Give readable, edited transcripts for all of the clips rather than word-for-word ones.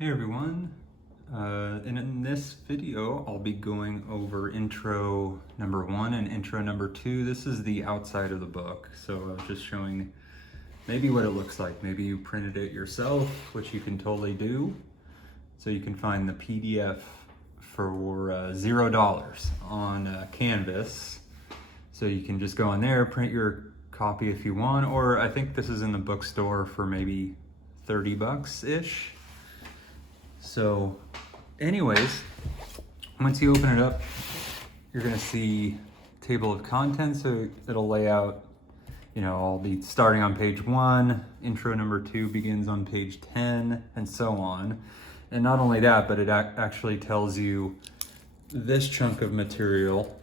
Hey everyone, and in this video I'll be going over intro number 1 and intro number 2. This is the outside of the book, so I was just showing maybe what it looks like. Maybe you printed it yourself, which you can totally do. So you can find the PDF for $0 on Canvas. So you can just go on there, print your copy if you want, or I think this is in the bookstore for maybe 30 bucks-ish. So anyways, once you open it up, you're gonna see table of contents. So it'll lay out, I'll be starting on page 1, intro number 2 begins on page 10, and so on. And not only that, but it actually tells you this chunk of material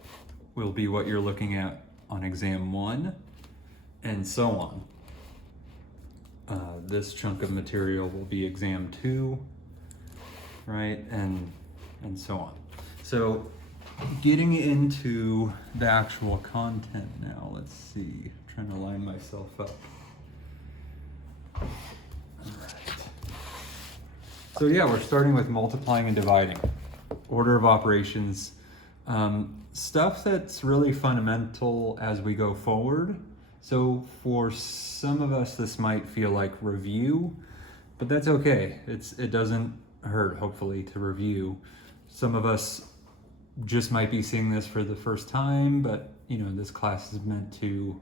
will be what you're looking at on exam 1, and so on. This chunk of material will be exam 2, right, and so on. So getting into the actual content now, let's see, I'm trying to line myself up. All right. So yeah, we're starting with multiplying and dividing. Order of operations, stuff that's really fundamental as we go forward. So for some of us, this might feel like review, but that's okay. It doesn't hurt, hopefully, to review. Some of us just might be seeing this for the first time, but this class is meant to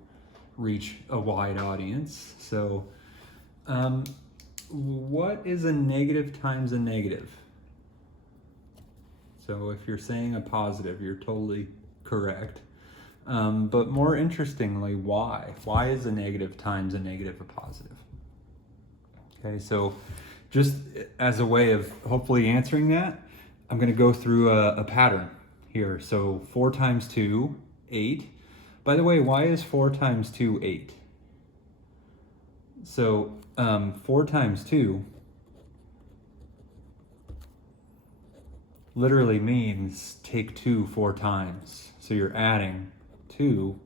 reach a wide audience. So what is a negative times a negative? So if you're saying a positive, you're totally correct. But more interestingly, why? Why is a negative times a negative a positive? Okay, so just as a way of hopefully answering that, I'm going to go through a pattern here. So 4 times 2, 8. By the way, why is 4 times 2, 8? So 4 times 2 literally means take 2 4 times. So you're adding 2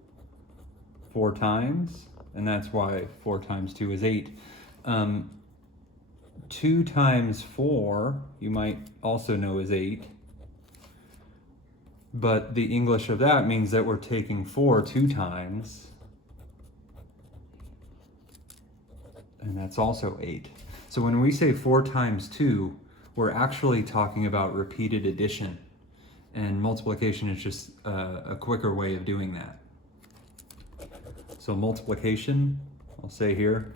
4 times, and that's why 4 times 2 is 8. 2 times 4, you might also know is 8. But the English of that means that we're taking 4 2 times. And that's also 8. So when we say 4 times 2, we're actually talking about repeated addition. And multiplication is just a quicker way of doing that. So multiplication, I'll say here,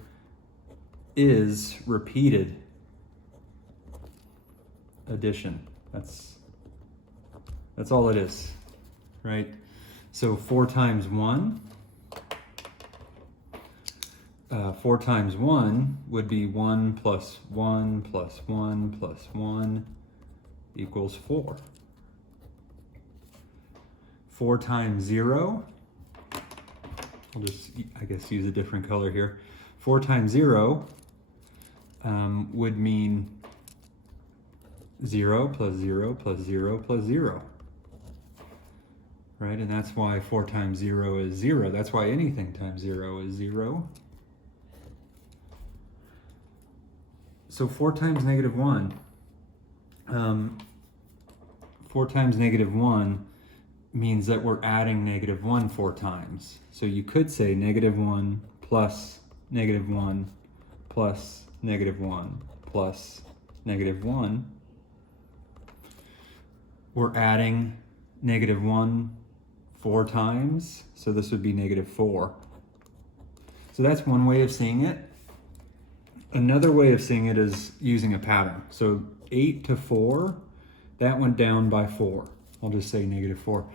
is repeated addition. That's all it is, right? So 4 times 1, 4 times 1 would be 1 plus 1 plus 1 plus 1 equals 4. 4 times 0, I'll just, I guess, use a different color here. 4 times 0 would mean 0 plus 0 plus 0 plus 0. Right? And that's why 4 times 0 is 0. That's why anything times 0 is 0. So 4 times negative 1. 4 times negative 1 means that we're adding negative 1 4 times. So you could say negative 1 plus negative 1 plus negative 1 plus negative 1. We're adding negative 1 4 times, so this would be negative 4. So that's one way of seeing it. Another way of seeing it is using a pattern. So 8 to 4, that went down by 4. I'll just say negative 4.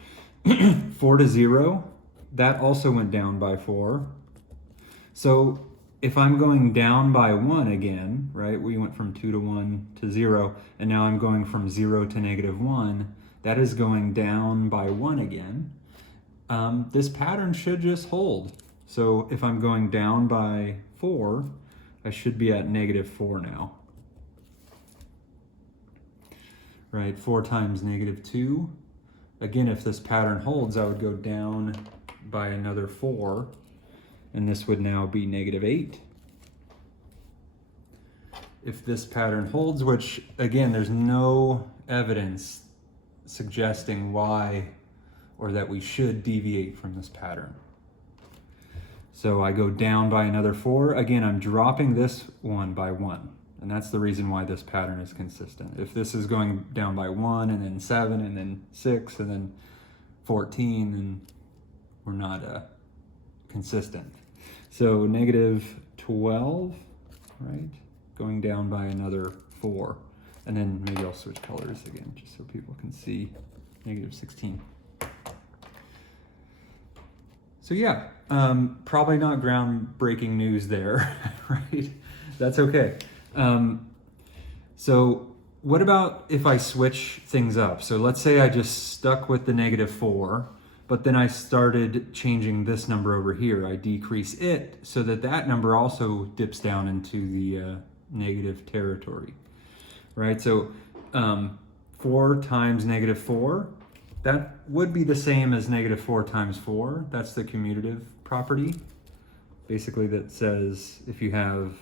4 to 0, that also went down by 4. So if I'm going down by 1 again, right, we went from 2 to 1 to 0, and now I'm going from 0 to negative 1, that is going down by 1 again. This pattern should just hold. So if I'm going down by 4, I should be at negative 4 now. Right, 4 times negative 2. Again, if this pattern holds, I would go down by another 4, and this would now be negative 8. if this pattern holds, which again, there's no evidence suggesting why or that we should deviate from this pattern. So I go down by another 4. Again, I'm dropping this one by 1. And that's the reason why this pattern is consistent. If this is going down by 1 and then 7 and then 6 and then 14, then we're not consistent. So negative 12, right? Going down by another 4. And then maybe I'll switch colors again just so people can see negative 16. So yeah, probably not groundbreaking news there, right? That's okay. So what about if I switch things up? So let's say I just stuck with the negative 4, but then I started changing this number over here. I decrease it so that that number also dips down into the negative territory, right? So 4 times negative 4, that would be the same as negative 4 times 4. That's the commutative property. Basically that says if you have,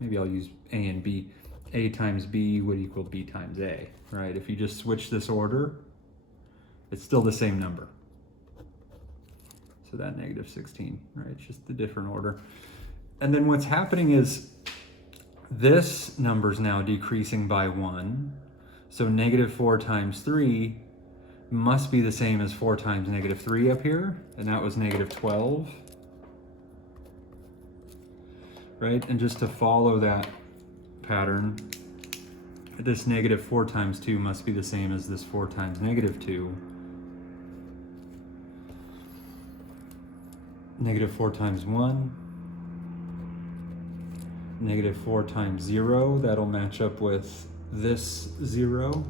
maybe I'll use A and B, A times B would equal B times A, right? If you just switch this order, it's still the same number. So that negative 16, right? It's just the different order. And then what's happening is this number's now decreasing by 1. So negative 4 times 3 must be the same as 4 times negative 3 up here, and that was negative 12, right? And just to follow that pattern, this negative 4 times 2 must be the same as this 4 times negative 2. Negative 4 times 1, negative 4 times 0, that'll match up with this 0.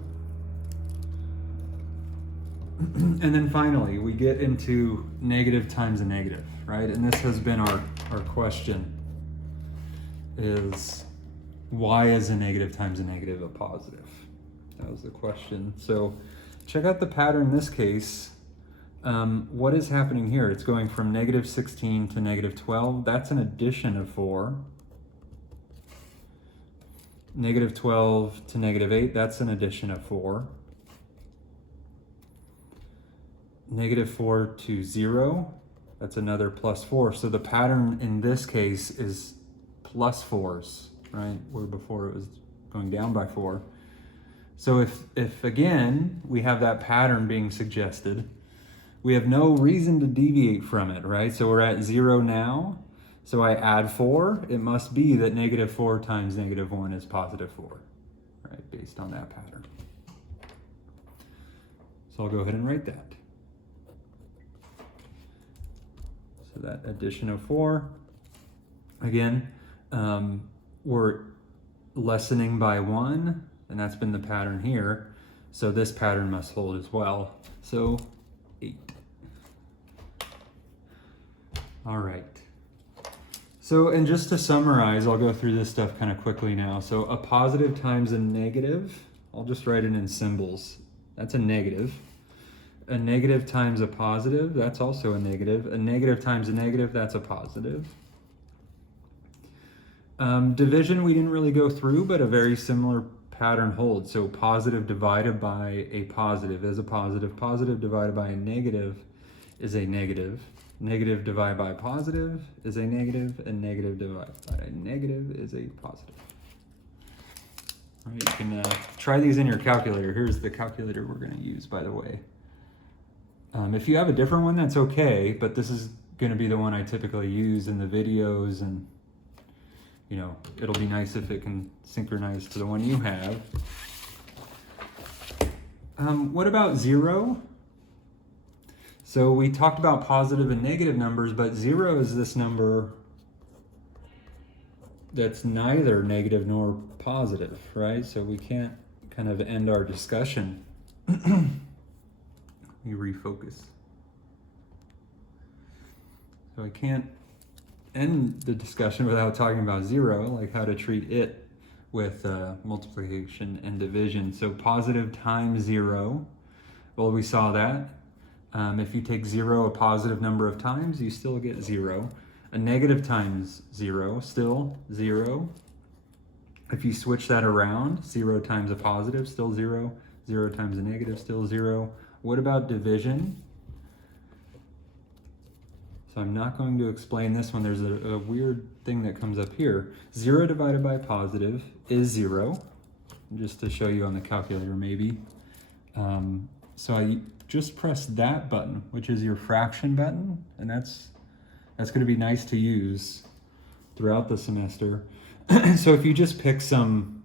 And then finally, we get into negative times a negative, right? And this has been our question, is why is a negative times a negative a positive? That was the question. So check out the pattern in this case. What is happening here? It's going from negative 16 to negative 12. That's an addition of 4. Negative 12 to negative 8, that's an addition of 4. Negative 4 to 0, that's another plus 4. So the pattern in this case is plus 4s, right? Where before it was going down by 4. So if again, we have that pattern being suggested, we have no reason to deviate from it, right? So we're at 0 now. So I add 4, it must be that negative 4 times negative 1 is positive 4, right? Based on that pattern. So I'll go ahead and write that. So that addition of 4, again, we're lessening by 1, and that's been the pattern here. So this pattern must hold as well. So 8. All right. So, and just to summarize, I'll go through this stuff kind of quickly now. So a positive times a negative, I'll just write it in symbols. That's a negative. A negative times a positive, that's also a negative. A negative times a negative, that's a positive. Division we didn't really go through, but a very similar pattern holds. So positive divided by a positive is a positive. Positive divided by a negative is a negative. Negative divided by a positive is a negative, and negative divided by a negative is a positive. All right, you can try these in your calculator. Here's the calculator we're going to use, by the way. If you have a different one, that's okay, but this is going to be the one I typically use in the videos, and you know, it'll be nice if it can synchronize to the one you have. What about 0? So we talked about positive and negative numbers, but 0 is this number that's neither negative nor positive, right? So we can't kind of end our discussion. Let me refocus. So I can't end the discussion without talking about 0, like how to treat it with multiplication and division. So positive times 0, well, we saw that. If you take 0 a positive number of times, you still get 0. A negative times 0, still 0. If you switch that around, 0 times a positive, still 0. 0 times a negative, still 0. What about division? So I'm not going to explain this one. There's a weird thing that comes up here. 0 divided by positive is 0. Just to show you on the calculator maybe. So I just press that button, which is your fraction button, and that's going to be nice to use throughout the semester. So if you just pick some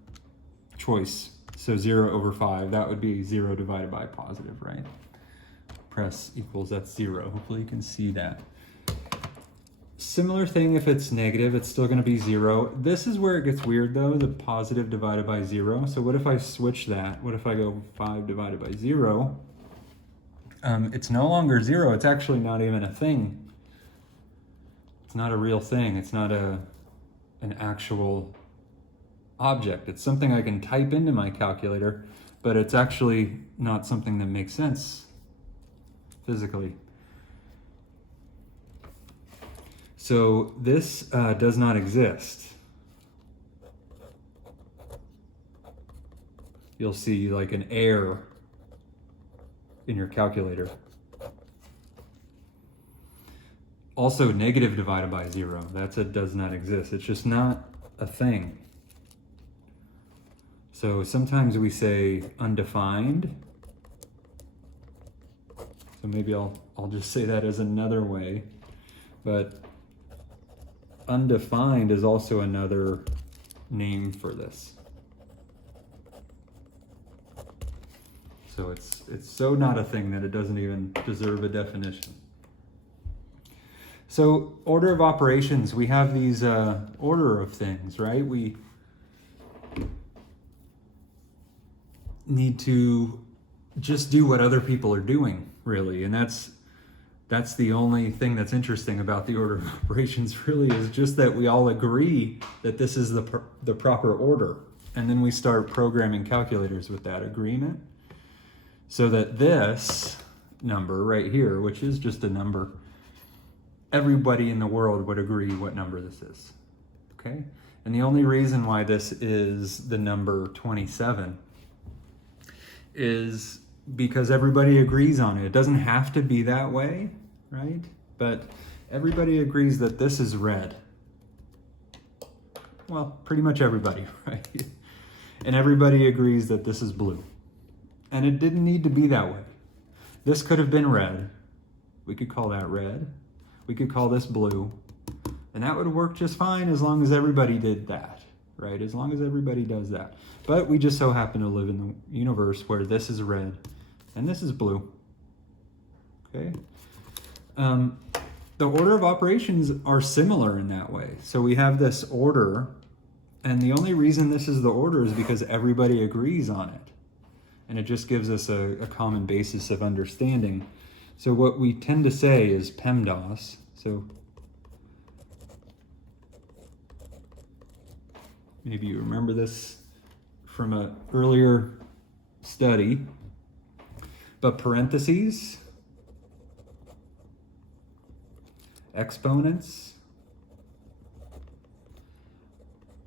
choice, so 0 over 5, that would be 0 divided by positive, right? Press equals, that's 0. Hopefully you can see that. Similar thing if it's negative, it's still going to be 0. This is where it gets weird though, the positive divided by 0. So what if I switch that? What if I go 5 divided by 0? It's no longer 0. It's actually not even a thing. It's not a real thing. It's not an actual object. It's something I can type into my calculator, but it's actually not something that makes sense physically. So this does not exist. You'll see like an error in your calculator. Also, negative divided by 0, does not exist. It's just not a thing. So sometimes we say undefined. So maybe I'll just say that as another way. But undefined is also another name for this. So it's so not a thing that it doesn't even deserve a definition. So order of operations, we have these order of things, right? We need to just do what other people are doing, really. And that's the only thing that's interesting about the order of operations, really, is just that we all agree that this is the proper order. And then we start programming calculators with that agreement. So that this number right here, which is just a number, everybody in the world would agree what number this is, okay? And the only reason why this is the number 27 is because everybody agrees on it. It doesn't have to be that way, right? But everybody agrees that this is red. Well, pretty much everybody, right? And everybody agrees that this is blue. And it didn't need to be that way. This could have been red. We could call that red. We could call this blue. And that would work just fine as long as everybody did that, right? As long as everybody does that. But we just so happen to live in the universe where this is red and this is blue, okay? The order of operations are similar in that way. So we have this order, and the only reason this is the order is because everybody agrees on it. And it just gives us a common basis of understanding. So what we tend to say is PEMDAS. So maybe you remember this from an earlier study, but parentheses, exponents,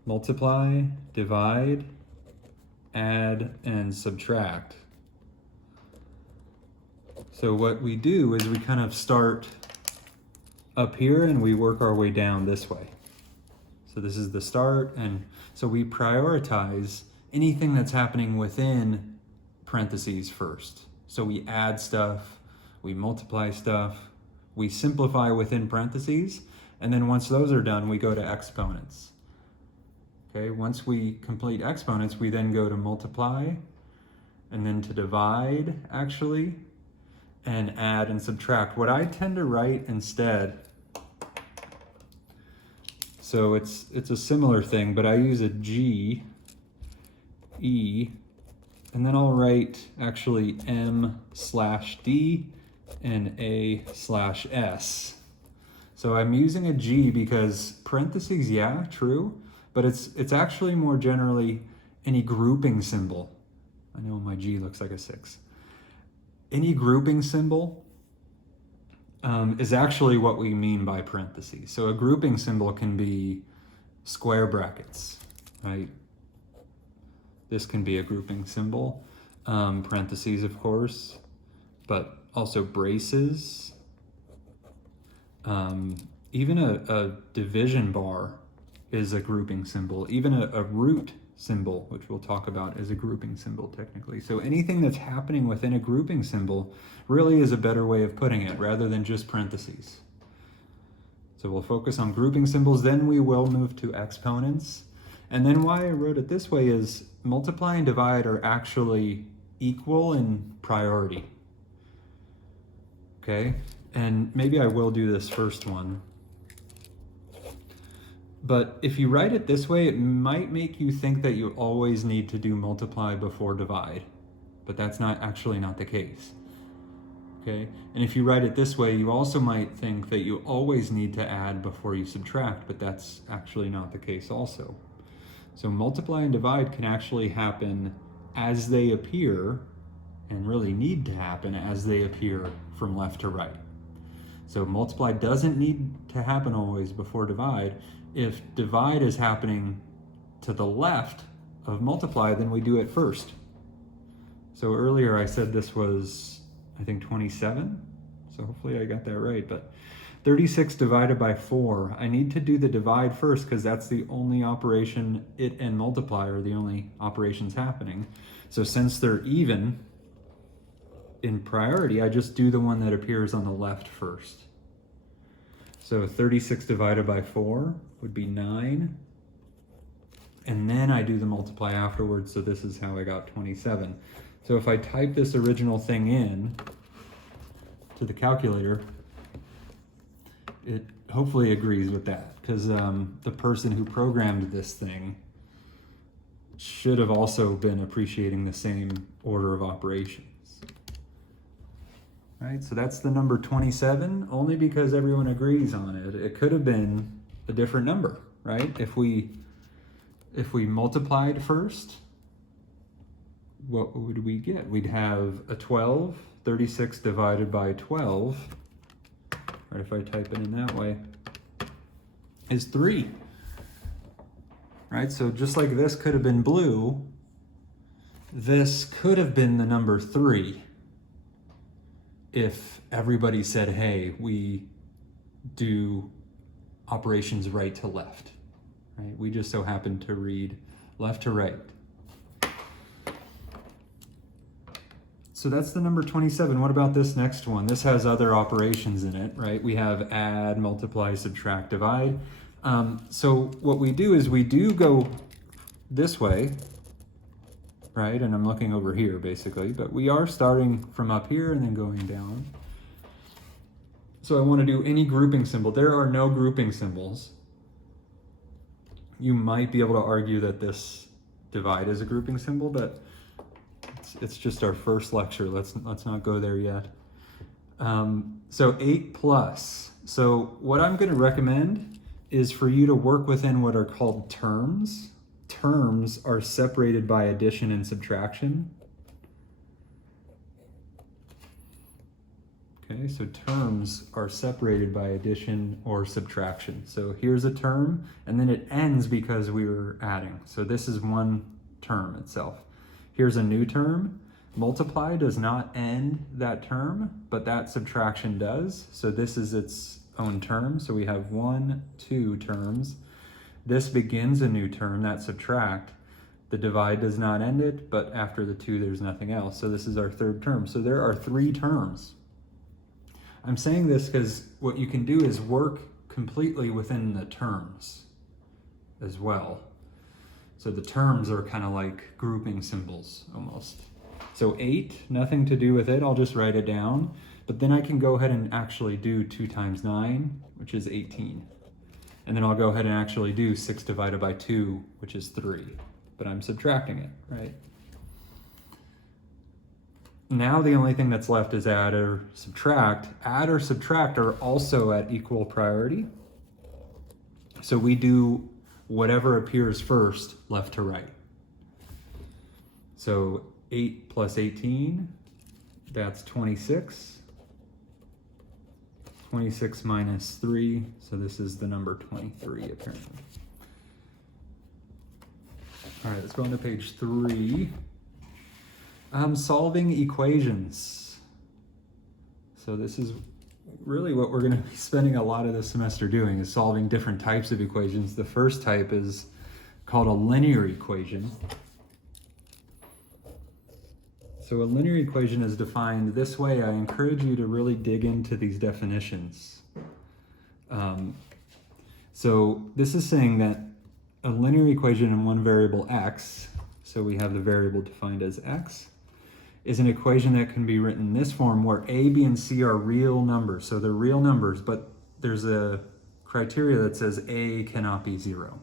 multiply, divide, add, and subtract. So what we do is we kind of start up here and we work our way down this way. So this is the start, and so we prioritize anything that's happening within parentheses first. So we add stuff, we multiply stuff, we simplify within parentheses, and then once those are done, we go to exponents. Okay, once we complete exponents, we then go to multiply, and then to divide, actually, and add and subtract. What I tend to write instead, so it's a similar thing, but I use a G, E, and then I'll write actually M/D and A/S. So I'm using a G because parentheses, yeah, true, but it's actually more generally any grouping symbol. I know my G looks like a 6. Any grouping symbol is actually what we mean by parentheses. So a grouping symbol can be square brackets, right? This can be a grouping symbol, parentheses of course, but also braces. Even a division bar is a grouping symbol. Even a root symbol, which we'll talk about, is a grouping symbol technically. So anything that's happening within a grouping symbol really is a better way of putting it rather than just parentheses. So we'll focus on grouping symbols, then we will move to exponents. And then why I wrote it this way is multiply and divide are actually equal in priority. Okay, and maybe I will do this first one. But if you write it this way, it might make you think that you always need to do multiply before divide, but that's actually not the case. Okay, and if you write it this way, you also might think that you always need to add before you subtract, but that's actually not the case also. So multiply and divide can actually happen as they appear, and really need to happen as they appear from left to right. So multiply doesn't need to happen always before divide. If divide is happening to the left of multiply, then we do it first. So earlier I said this was, I think 27. So hopefully I got that right, but 36 divided by 4. I need to do the divide first because that's the only operation, it and multiply are the only operations happening. So since they're even in priority, I just do the one that appears on the left first. So 36 divided by 4 would be 9. And then I do the multiply afterwards, so this is how I got 27. So if I type this original thing in to the calculator, it hopefully agrees with that, because the person who programmed this thing should have also been appreciating the same order of operations. Right, so that's the number 27, only because everyone agrees on it. It could have been a different number, right? If we multiplied first, what would we get? We'd have a 12, 36 divided by 12, right, if I type it in that way, is 3. Right, so just like this could have been blue, this could have been the number 3. If everybody said, hey, we do operations right to left, right? We just so happen to read left to right. So that's the number 27. What about this next one? This has other operations in it, right? We have add, multiply, subtract, divide. So what we do is we do go this way, right? And I'm looking over here basically, but we are starting from up here and then going down. So I want to do any grouping symbol. There are no grouping symbols. You might be able to argue that this divide is a grouping symbol, but it's just our first lecture. Let's not go there yet. So 8 plus. So what I'm going to recommend is for you to work within what are called terms. Terms are separated by addition and subtraction. Okay, so terms are separated by addition or subtraction. So here's a term, and then it ends because we were adding. So this is one term itself. Here's a new term. Multiply does not end that term, but that subtraction does. So this is its own term. So we have 1, 2 terms. This begins a new term, that subtract. The divide does not end it, but after the 2, there's nothing else. So this is our third term. So there are 3 terms. I'm saying this because what you can do is work completely within the terms as well. So the terms are kind of like grouping symbols almost. So 8, nothing to do with it. I'll just write it down. But then I can go ahead and actually do 2 times 9, which is 18. And then I'll go ahead and actually do 6 divided by 2, which is 3. But I'm subtracting it, right? Now the only thing that's left is add or subtract. Add or subtract are also at equal priority. So we do whatever appears first, left to right. So 8 plus 18, that's 26. 26 minus 3, so this is the number 23 apparently. All right, let's go on to page 3. Solving equations. So this is really what we're going to be spending a lot of this semester doing, is solving different types of equations. The first type is called a linear equation. So a linear equation is defined this way. I encourage you to really dig into these definitions. So this is saying that a linear equation in one variable x, so we have the variable defined as x, is an equation that can be written in this form where a, b, and c are real numbers. So they're real numbers, but there's a criteria that says a cannot be 0.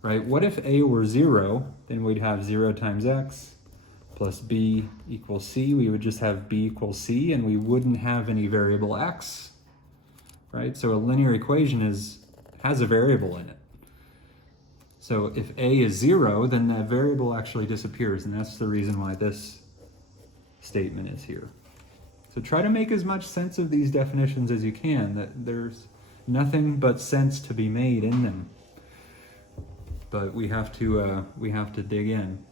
Right? What if a were 0? Then we'd have 0 times x plus b equals c. We would just have b equals c, and we wouldn't have any variable x. Right? So a linear equation has a variable in it. So if a is 0, then that variable actually disappears, and that's the reason why this statement is here. So try to make as much sense of these definitions as you can, that there's nothing but sense to be made in them. But we have to dig in.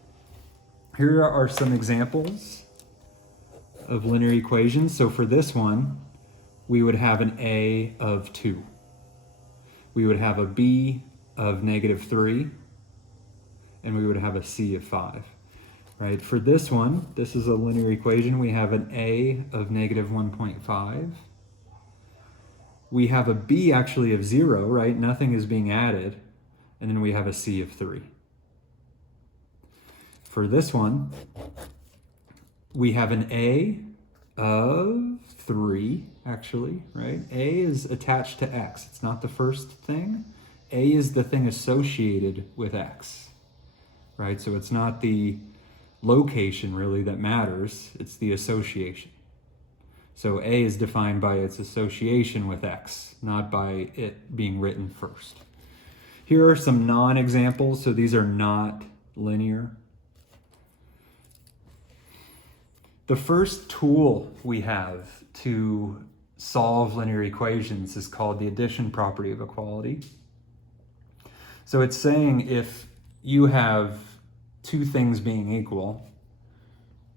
Here are some examples of linear equations. So for this one, we would have an a of 2. We would have a b of -3, and we would have a c of 5. Right? For this one, this is a linear equation. We have an a of -1.5. We have a b actually of 0, right? Nothing is being added. And then we have a c of 3. For this one, we have an a of 3, actually, right? A is attached to x. It's not the first thing. A is the thing associated with x, right? So it's not the location really that matters, it's the association. So a is defined by its association with x, not by it being written first. Here are some non-examples, so these are not linear. The first tool we have to solve linear equations is called the addition property of equality. So it's saying if you have two things being equal,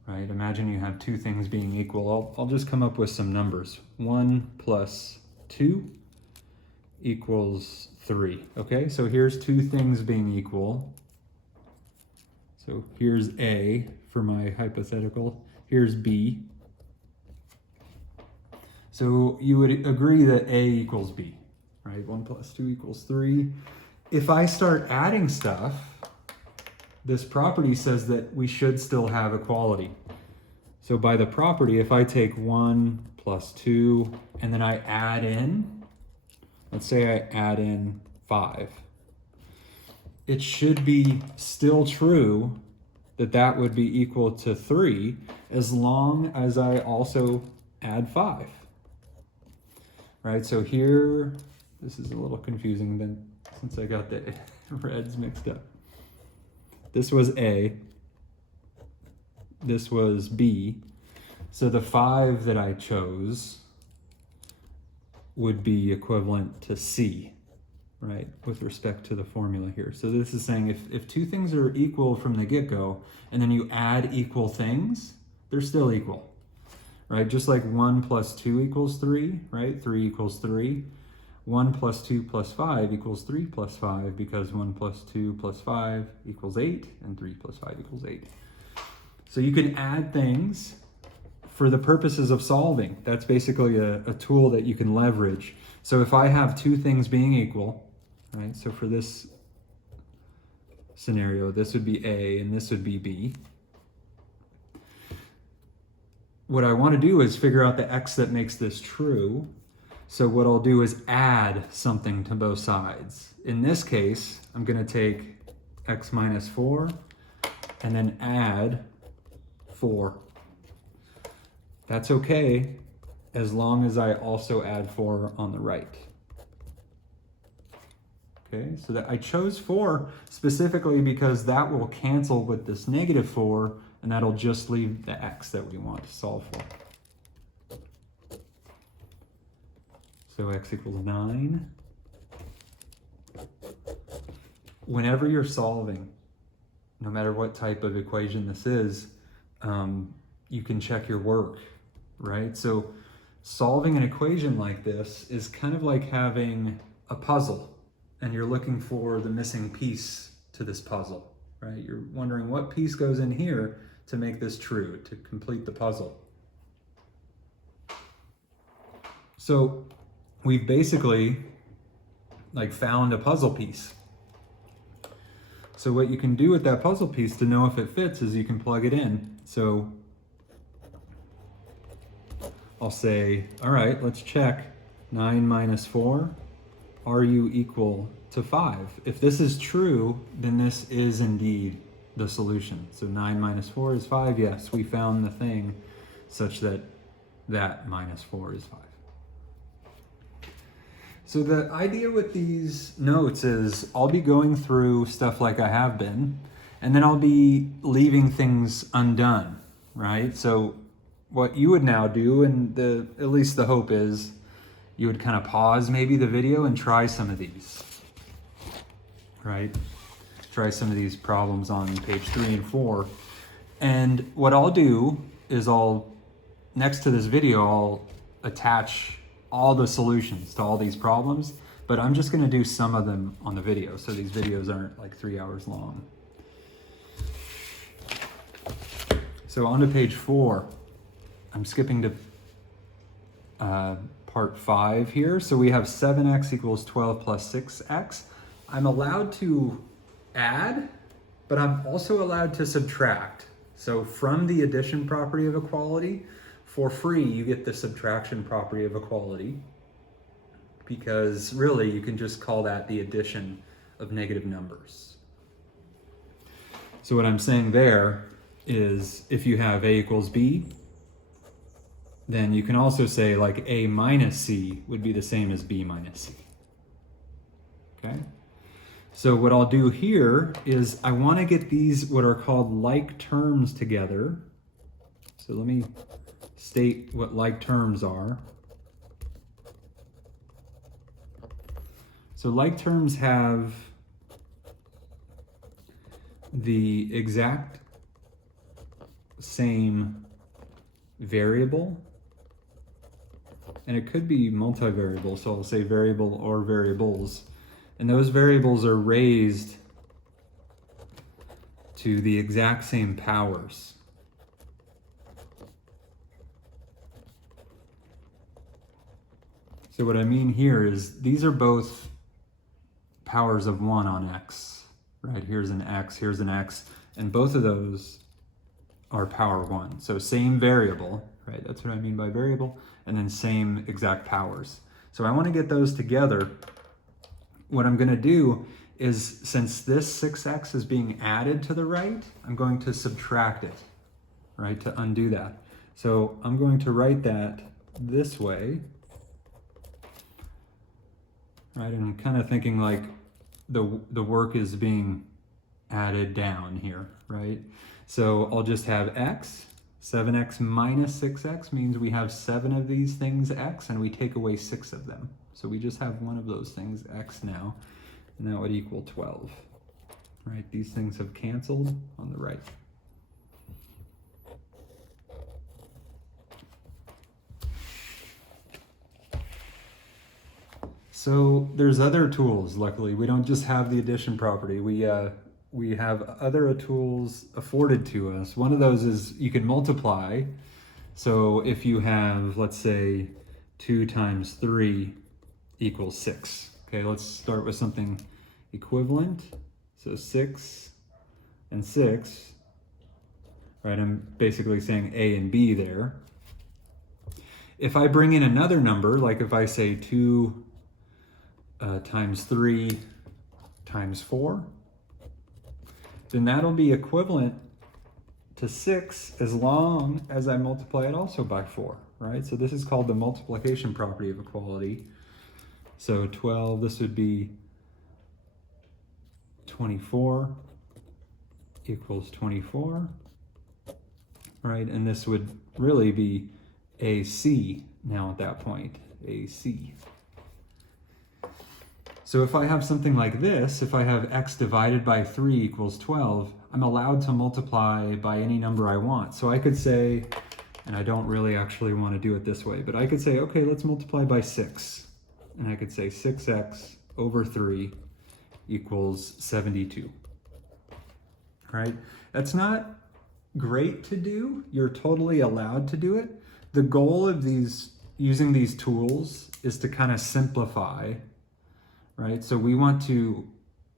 right? Imagine you have two things being equal. I'll just come up with some numbers. 1 plus 2 equals 3. Okay, so here's two things being equal. So here's A for my hypothetical. Here's B. So you would agree that A equals B, right? 1 plus 2 equals 3. If I start adding stuff, this property says that we should still have equality. So by the property, if I take 1 plus 2 and then I add in, let's say I add in 5, it should be still true that that would be equal to 3 as long as I also add 5. Right, so here, this is a little confusing then since I got the reds mixed up. This was A, this was B, so the 5 that I chose would be equivalent to C, right, with respect to the formula here. So this is saying if two things are equal from the get-go, and then you add equal things, they're still equal, right? Just like 1 plus 2 equals 3, right? 3 equals 3. 1 plus 2 plus 5 equals 3 plus 5 because 1 plus 2 plus 5 equals 8 and 3 plus 5 equals 8. So you can add things for the purposes of solving. That's basically a tool that you can leverage. So if I have two things being equal, right? So for this scenario, this would be A and this would be B. What I want to do is figure out the x that makes this true. So what I'll do is add something to both sides. In this case, I'm going to take x minus 4 and then add 4. That's okay as long as I also add 4 on the right. Okay, so that I chose 4 specifically because that will cancel with this -4 and that'll just leave the x that we want to solve for. So x equals 9. Whenever you're solving, no matter what type of equation this is, you can check your work, right? So solving an equation like this is kind of like having a puzzle, and you're looking for the missing piece to this puzzle, right? You're wondering what piece goes in here to make this true, to complete the puzzle. So we've basically found a puzzle piece. So what you can do with that puzzle piece to know if it fits is you can plug it in. So I'll say, all right, let's check 9 minus 4. Are you equal to 5? If this is true, then this is indeed the solution. So 9 minus 4 is 5. Yes, we found the thing such that that minus 4 is 5. So the idea with these notes is I'll be going through stuff like I have been, and then I'll be leaving things undone, right? So what you would now do, and at least the hope is, you would kind of pause maybe the video and try some of these, right? Try some of these problems on page 3 and 4. And what I'll do is next to this video, I'll attach all the solutions to all these problems, but I'm just gonna do some of them on the video, so these videos aren't like 3 hours long. So on to page 4. I'm skipping to part 5 here. So we have 7x equals 12 plus 6x. I'm allowed to add, but I'm also allowed to subtract. So from the addition property of equality, for free, you get the subtraction property of equality, because really you can just call that the addition of negative numbers. So what I'm saying there is if you have a equals b, then you can also say like a minus c would be the same as b minus c. Okay? So what I'll do here is I want to get these what are called like terms together. So let me state what like terms are. So like terms have the exact same variable, and it could be multivariable, so I'll say variable or variables, and those variables are raised to the exact same powers. So what I mean here is these are both powers of 1 on x, right? Here's an x, and both of those are power 1. So same variable, right? That's what I mean by variable, and then same exact powers. So I want to get those together. What I'm going to do is, since this 6x is being added to the right, I'm going to subtract it, right, to undo that. So I'm going to write that this way, right? And I'm kind of thinking like the work is being added down here, right? So I'll just have x. 7x minus 6x means we have 7 of these things x, and we take away 6 of them. So we just have one of those things x now, and that would equal 12, right? These things have canceled on the right. So there's other tools, luckily. We don't just have the addition property. We have other tools afforded to us. One of those is you can multiply. So if you have, let's say, 2 times 3 equals 6. Okay, let's start with something equivalent. So 6 and 6, right? I'm basically saying A and B there. If I bring in another number, like if I say 2 times 3 times 4, then that'll be equivalent to 6 as long as I multiply it also by 4, right? So this is called the multiplication property of equality. So 12, this would be 24 equals 24, right? And this would really be AC now at that point, AC. So if I have something like this, if I have x divided by 3 equals 12, I'm allowed to multiply by any number I want. So I could say, and I don't really actually want to do it this way, but I could say, okay, let's multiply by 6. And I could say 6x over 3 equals 72. Right? That's not great to do. You're totally allowed to do it. The goal of using these tools is to kind of simplify, right? So we want to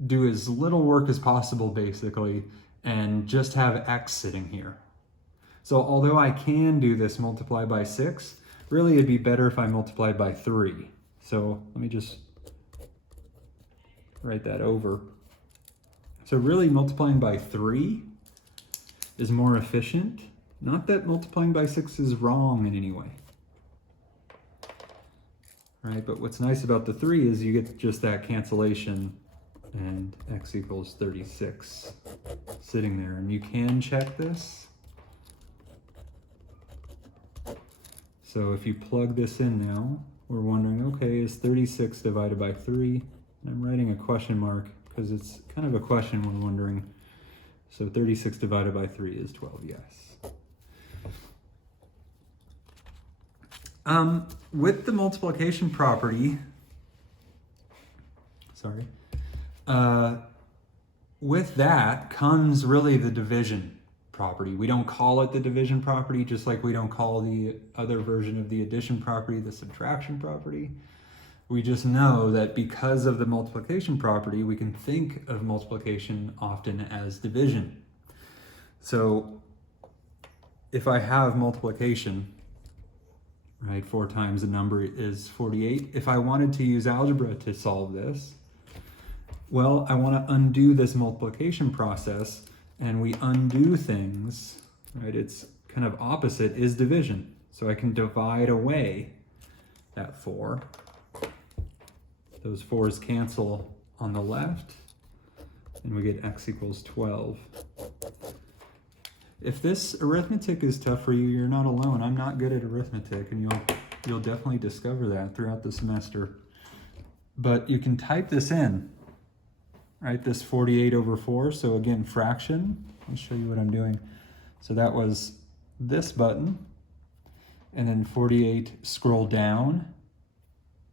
do as little work as possible, basically, and just have x sitting here. So although I can do this multiply by 6, really it'd be better if I multiplied by 3. So let me just write that over. So really multiplying by 3 is more efficient. Not that multiplying by 6 is wrong in any way. Right, but what's nice about the 3 is you get just that cancellation and x equals 36 sitting there. And you can check this. So if you plug this in now, we're wondering, okay, is 36 divided by 3? And I'm writing a question mark because it's kind of a question we're wondering. So 36 divided by 3 is 12, yes. With the multiplication property, with that comes really the division property. We don't call it the division property, just like we don't call the other version of the addition property the subtraction property. We just know that because of the multiplication property, we can think of multiplication often as division. So if I have multiplication, right, 4 times a number is 48. If I wanted to use algebra to solve this, well, I want to undo this multiplication process, and we undo things, right? It's kind of opposite is division. So I can divide away that 4. Those 4's cancel on the left, and we get x equals 12. If this arithmetic is tough for you, you're not alone. I'm not good at arithmetic, and you'll definitely discover that throughout the semester. But you can type this in, right? This 48 over 4. So again, fraction. I'll show you what I'm doing. So that was this button, and then 48 scroll down,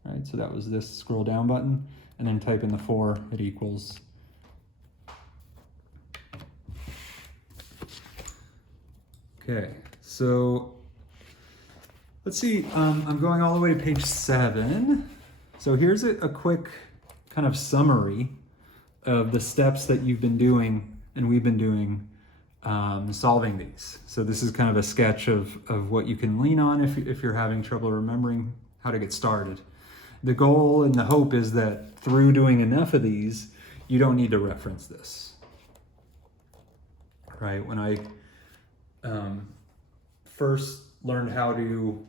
right? So that was this scroll down button, and then type in the 4, it equals. Okay, so let's see, I'm going all the way to page 7. So here's a quick kind of summary of the steps that you've been doing and we've been doing solving these. So this is kind of a sketch of what you can lean on if you're having trouble remembering how to get started. The goal and the hope is that through doing enough of these, you don't need to reference this. Right? When I first learned how to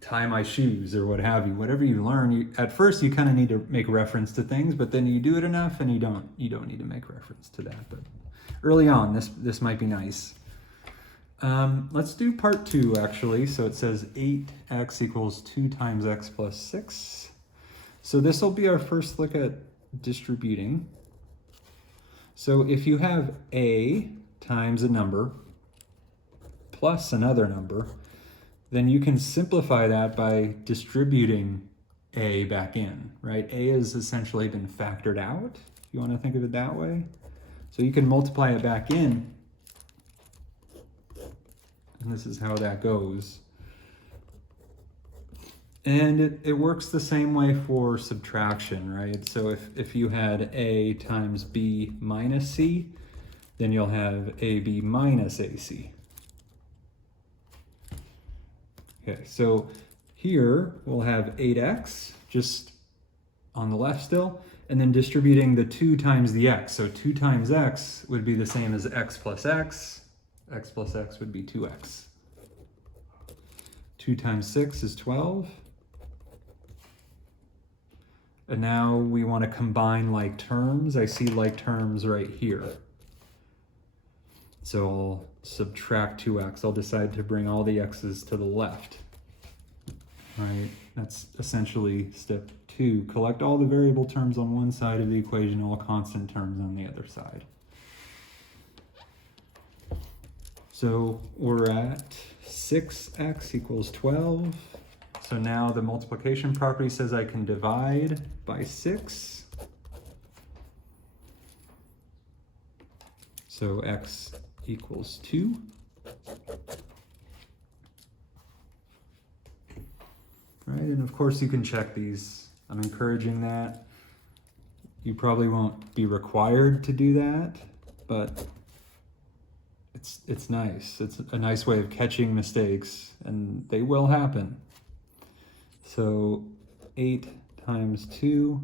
tie my shoes or what have you, whatever you learn, at first you kind of need to make reference to things, but then you do it enough and you don't need to make reference to that. But early on, this might be nice. Let's do part 2 actually. So it says 8x equals 2 times x plus 6. So this will be our first look at distributing. So if you have a times a number plus another number, then you can simplify that by distributing a back in, right? A has essentially been factored out, if you want to think of it that way. So you can multiply it back in, and this is how that goes. And it works the same way for subtraction, right? So if you had a times b minus c, then you'll have ab minus ac. Okay, so here we'll have 8x just on the left still, and then distributing the 2 times the x. So 2 times x would be the same as x plus x. X plus x would be 2x. 2 times 6 is 12. And now we want to combine like terms. I see like terms right here. So I'll subtract 2x. I'll decide to bring all the x's to the left. Right? That's essentially step 2. Collect all the variable terms on one side of the equation, all constant terms on the other side. So we're at 6x equals 12. So now the multiplication property says I can divide by 6. So x equals 2. Right, and of course you can check these. I'm encouraging that. You probably won't be required to do that, but it's nice. It's a nice way of catching mistakes, and they will happen. So 8 times 2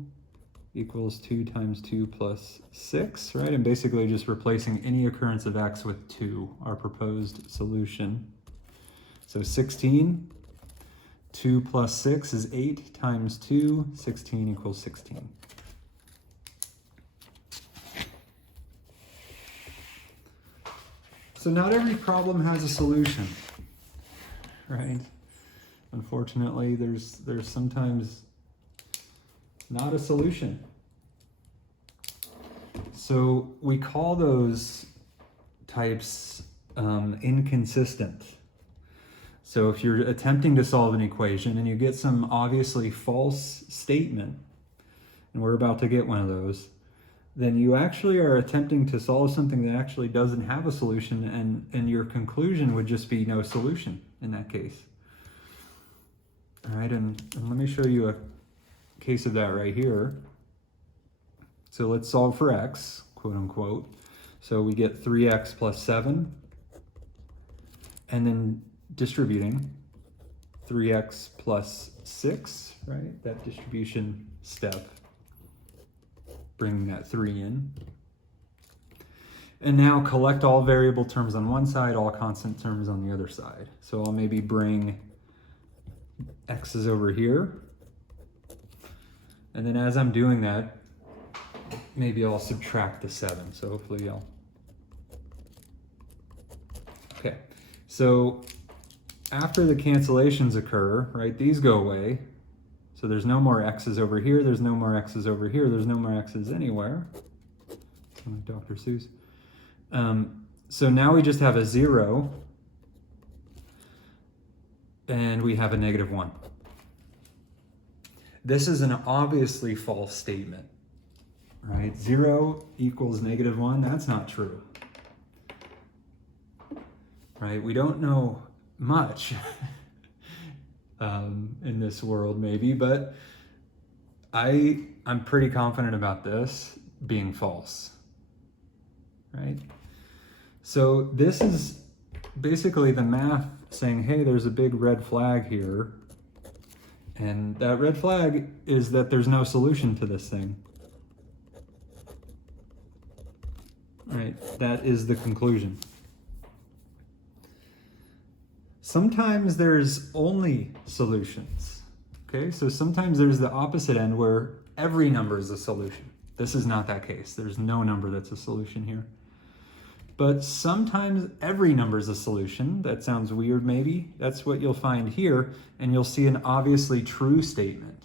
equals 2 times 2 plus 6, right? And basically just replacing any occurrence of x with 2, our proposed solution. So 16, 2 plus 6 is 8 times 2, 16 equals 16. So not every problem has a solution, right? Unfortunately, there's sometimes not a solution. So we call those types inconsistent. So if you're attempting to solve an equation and you get some obviously false statement, and we're about to get one of those, then you actually are attempting to solve something that actually doesn't have a solution, and your conclusion would just be no solution in that case. All right, and let me show you a case of that right here. So let's solve for x, quote unquote. So we get 3x plus 7, and then distributing 3x plus 6, right? That distribution step, bringing that 3 in. And now collect all variable terms on one side, all constant terms on the other side. So I'll maybe bring x's over here. And then as I'm doing that, maybe I'll subtract the 7. So hopefully I'll... Okay, so after the cancellations occur, right, these go away. So there's no more x's over here, there's no more x's over here, there's no more x's anywhere. Like Dr. Seuss. So now we just have a 0, and we have a -1. This is an obviously false statement, right? 0 equals -1, that's not true. Right, we don't know much in this world maybe, but I'm pretty confident about this being false, right? So this is basically the math saying, hey, there's a big red flag here, and that red flag is that there's no solution to this thing, right? That is the conclusion. Sometimes there's only solutions, okay? So sometimes there's the opposite end where every number is a solution. This is not that case. There's no number that's a solution here. But sometimes every number is a solution. That sounds weird maybe. That's what you'll find here, and you'll see an obviously true statement.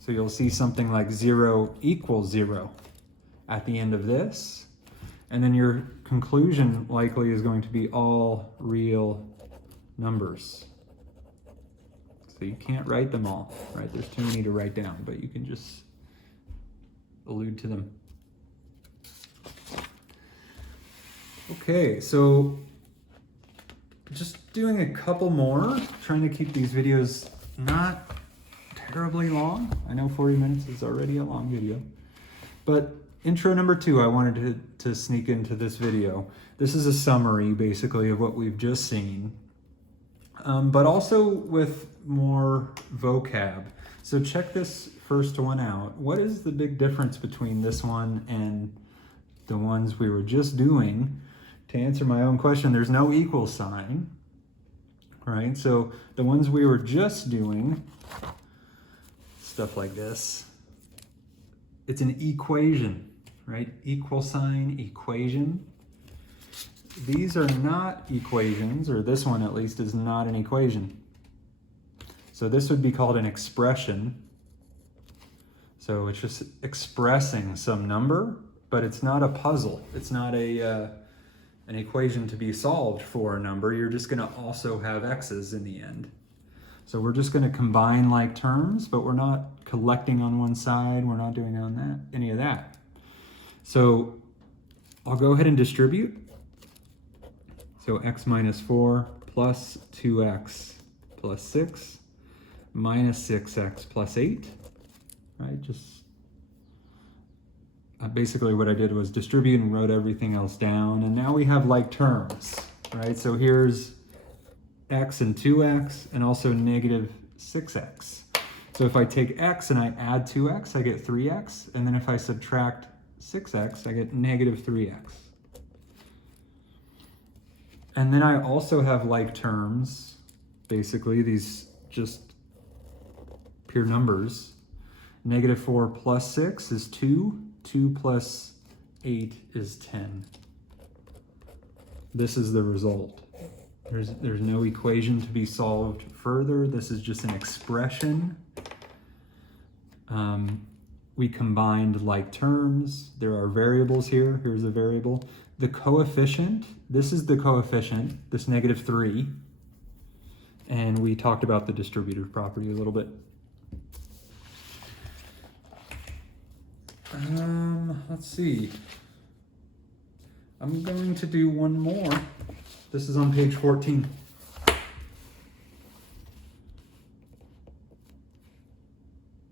So you'll see something like 0 equals 0 at the end of this, and then your conclusion likely is going to be all real numbers. So you can't write them all, right? There's too many to write down, but you can just allude to them. Okay, so just doing a couple more, trying to keep these videos not terribly long. I know 40 minutes is already a long video, but intro number 2, I wanted to sneak into this video. This is a summary basically of what we've just seen. But also with more vocab. So check this first one out. What is the big difference between this one and the ones we were just doing? To answer my own question, there's no equal sign, right? So the ones we were just doing, stuff like this, it's an equation, right? Equal sign, equation. These are not equations, or this one at least is not an equation. So this would be called an expression. So it's just expressing some number, but it's not a puzzle. It's not a an equation to be solved for a number, you're just going to also have x's in the end. So we're just going to combine like terms, but we're not collecting on one side. We're not doing on that, any of that. So I'll go ahead and distribute. So x minus 4 plus 2x plus 6 minus 6x plus 8, right? Just basically what I did was distribute and wrote everything else down. And now we have like terms, right? So here's x and 2x and also negative 6x. So if I take x and I add 2x, I get 3x. And then if I subtract 6x, I get negative 3x. And then I also have like terms, basically these just pure numbers. Negative 4 plus 6 is 2. 2 plus 8 is 10. This is the result. There's no equation to be solved further. This is just an expression. We combined like terms. There are variables here. Here's a variable. The coefficient, this is the coefficient, this negative 3. And we talked about the distributive property a little bit. Let's see. I'm going to do one more. This is on page 14.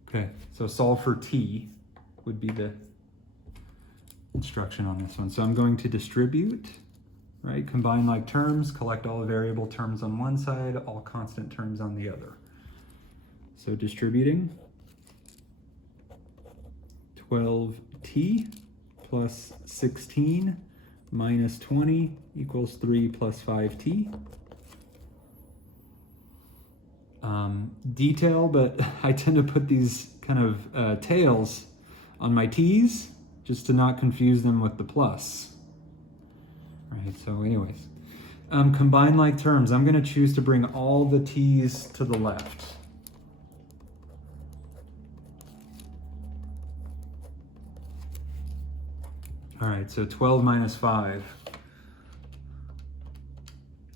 Okay, so solve for t would be the instruction on this one. So I'm going to distribute, right? Combine like terms, collect all variable terms on one side, all constant terms on the other. So distributing 12t plus 16 minus 20 equals 3 plus 5t. Detail, but I tend to put these kind of tails on my t's just to not confuse them with the plus. Right, so anyways. Combine like terms. I'm going to choose to bring all the t's to the left. All right, so 12 minus 5.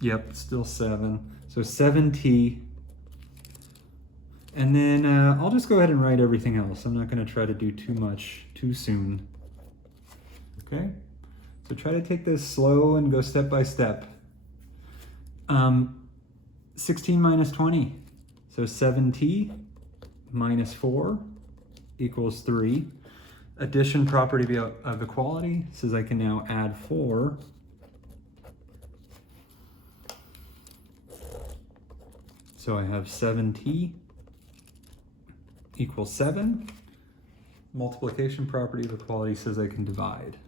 Yep, still 7. So 7t. And then I'll just go ahead and write everything else. I'm not going to try to do too much too soon. Okay? So try to take this slow and go step by step. 16 minus 20. So 7t minus 4 equals 3. Addition property of equality says I can now add 4. So I have 7t equals 7. Multiplication property of equality says I can divide.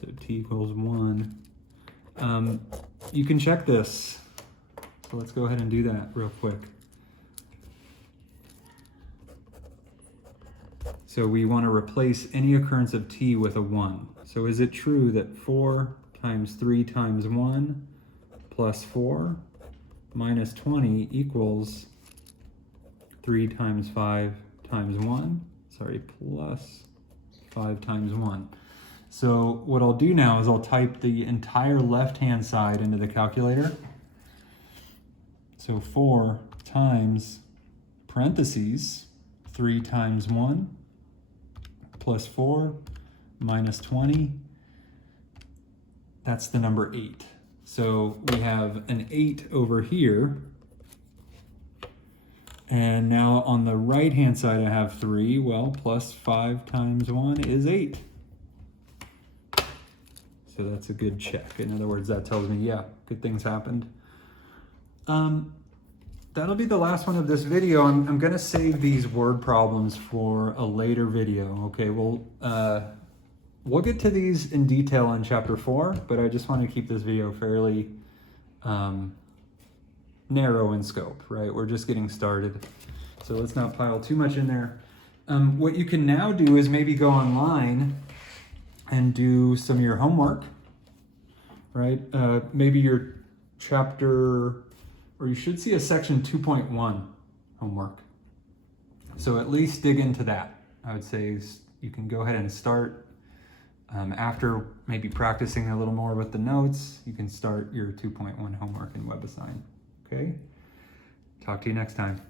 So t equals 1. You can check this. So let's go ahead and do that real quick. So we want to replace any occurrence of t with a 1. So is it true that 4 times 3 times 1 plus 4 minus 20 equals 3 times 5 times 1? Sorry, plus 5 times 1. So what I'll do now is I'll type the entire left-hand side into the calculator. So 4 times parentheses 3 times 1 plus 4 minus 20. That's the number 8. So we have an 8 over here. And now on the right-hand side, I have 3. Well, plus 5 times 1 is 8. So that's a good check. In other words, that tells me, yeah, good things happened. That'll be the last one of this video. I'm going to save these word problems for a later video. Okay, we'll get to these in detail in chapter 4, but I just want to keep this video fairly narrow in scope, right? We're just getting started. So let's not pile too much in there. What you can now do is maybe go online and do some of your homework, right? Maybe your chapter, or you should see a section 2.1 homework. So at least dig into that. I would say you can go ahead and start. After maybe practicing a little more with the notes, you can start your 2.1 homework in WebAssign. Okay? Talk to you next time.